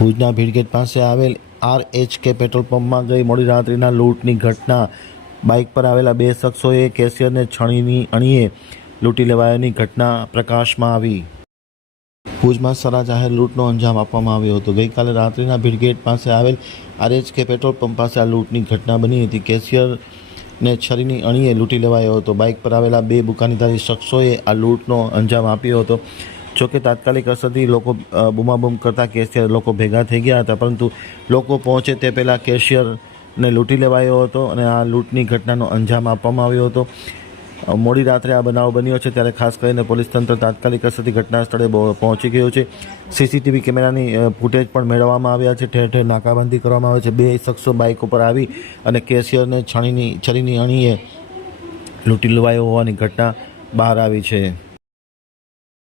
ભુજના ભીડગેટ પાસે આવેલ આર એચ કે પેટ્રોલ પંપમાં ગઈ મોડી રાત્રિના લૂંટની ઘટના. બાઇક પર આવેલા બે શખ્સોએ કેશિયરને છણીની અણીએ લૂંટી લેવાયાની ઘટના પ્રકાશમાં આવી. ભુજમાં સરા જાહેર લૂંટનો અંજામ આપવામાં આવ્યો હતો. ગઈકાલે રાત્રિના ભીડગેટ પાસે આવેલ આરએચ કે પેટ્રોલ પંપ પાસે આ લૂંટની ઘટના બની હતી. કેશિયરને છરીની અણીએ લૂંટી લેવાયો હતો. બાઇક પર આવેલા બે બુકાનીધારી શખ્સોએ આ લૂંટનો અંજામ આપ્યો હતો. જોકે તાત્કાલિક અસરથી લોકો બૂમાબૂમ કરતા કેશિયર લોકો ભેગા થઈ ગયા હતા, પરંતુ લોકો પહોંચે તે પહેલાં કેશિયરને લૂંટી લેવાયો હતો અને આ લૂંટની ઘટનાનો અંજામ આપવામાં આવ્યો હતો. મોડી રાત્રે આ બનાવ બન્યો છે ત્યારે ખાસ કરીને પોલીસ તંત્ર તાત્કાલિક અસરથી ઘટના સ્થળે પહોંચી ગયું છે. સીસીટીવી કેમેરાની ફૂટેજ પણ મેળવવામાં આવ્યા છે. ઠેર ઠેર નાકાબંધી કરવામાં આવે છે. બે શખ્સો બાઇક ઉપર આવી અને કેશિયરને છણીની, છરીની અણીએ લૂંટી લેવાયો હોવાની ઘટના બહાર આવી છે.